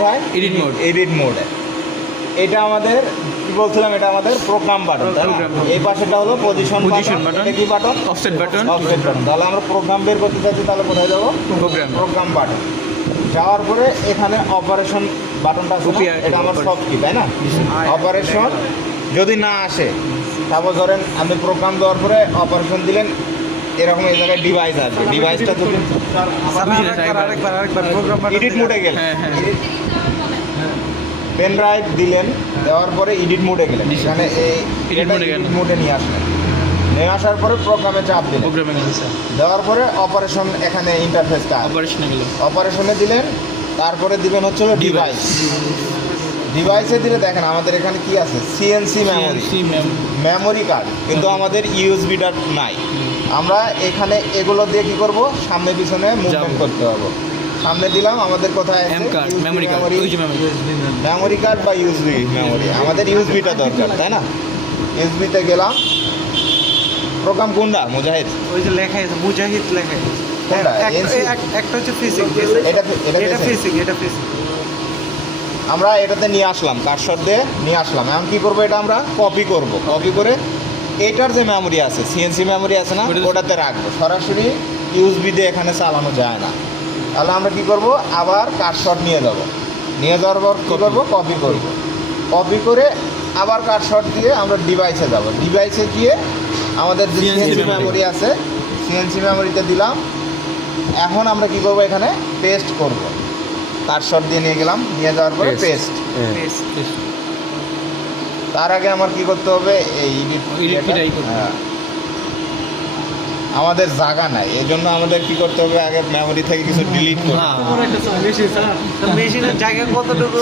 কোথায়? এডিট মোডে। এটা আমাদের কি বলছিলাম, এটা আমাদের প্রোগ্রাম বাটন, তাই না? এই পাশেটা হলো পজিশন বাটন। এটা কি button? Offset button. Offset button. তাহলে আমরা প্রোগ্রাম বের করতে চাইছি, তাহলে কোথায় যাবো? Program button. যাওয়ার পরে এখানে অপারেশন বাটনটা আছে না? এটা আমার সব কি, তাই না? অপারেশন যদি না আসে, তারপর ধরেন আমি প্রোগ্রাম দেওয়ার পরে অপারেশন দিলেন, এরকম এই জায়গায় ডিভাইস আসবে। ডিভাইসটা যদি এডিট মোডে গেলেন, পেন ড্রাইভ দিলেন, দেওয়ার পরে এডিট মোডে গেলেন, এখানে এই এডিট মোডে নিয়ে আসলেন, নিয়ে আসার পরে প্রোগ্রামে চাপ দিলেন, দেওয়ার পরে অপারেশন, এখানে ইন্টারফেসটা অপারেশনে দিলেন, তারপরে দিবেন হচ্ছে ডিভাইস। ডিভাইসে দিলে দেখেন আমাদের এখানে কি আছে, সিএনসি মেমোরি কার্ড, কিন্তু আমাদের ইউএসবিটা নাই। আমরা এখানে এগুলো দিয়ে কী করবো, সামনে পিছনে মুভমেন্ট করতে পারবো। সামনে দিলাম, আমাদের কোথায় আছে মেমোরি কার্ড বা ইউএসবি মেমোরি, আমাদের ইউএসবিটা দরকার, তাই না? ইউএসবিতে গেলাম, প্রোগ্রাম কোনটা? মুজাহিদ, ওই যে লেখা আছে মুজাহিদ লেখা আছে। একটা হচ্ছে ফিজিং, এটা ফিজিং। আমরা এটাতে নিয়ে আসলাম, কার্সর দিয়ে নিয়ে আসলাম। এখন কী করবো, এটা আমরা কপি করব। কপি করে এটার যে মেমোরি আছে, সিএনসি মেমোরি আছে না, ওটাতে রাখবো। সরাসরি ইউএসবি দিয়ে এখানে চালানো যায় না। তাহলে আমরা কী করব, আবার কার্সর নিয়ে যাব। নিয়ে যাওয়ার পর কী করবো, কপি করব। কপি করে আবার কার্সর দিয়ে আমরা ডিভাইসে যাব। ডিভাইসে গিয়ে আমাদের যে সিএনসি মেমোরি আছে, সিএনসি মেমোরিতে দিলাম। এখন আমরা কী করবো, এখানে পেস্ট করব। কার্সর দিয়ে নিয়ে গেলাম, নিয়ে যাওয়ার পরে পেস্ট। তার আগে আমার কি করতে হবে, এই আমাদের জায়গা নাই, এই জন্য আমাদের কি করতে হবে, আগে মেমোরি থেকে কিছু ডিলিট করতে হবে। মেশিনের জায়গা কতটুকু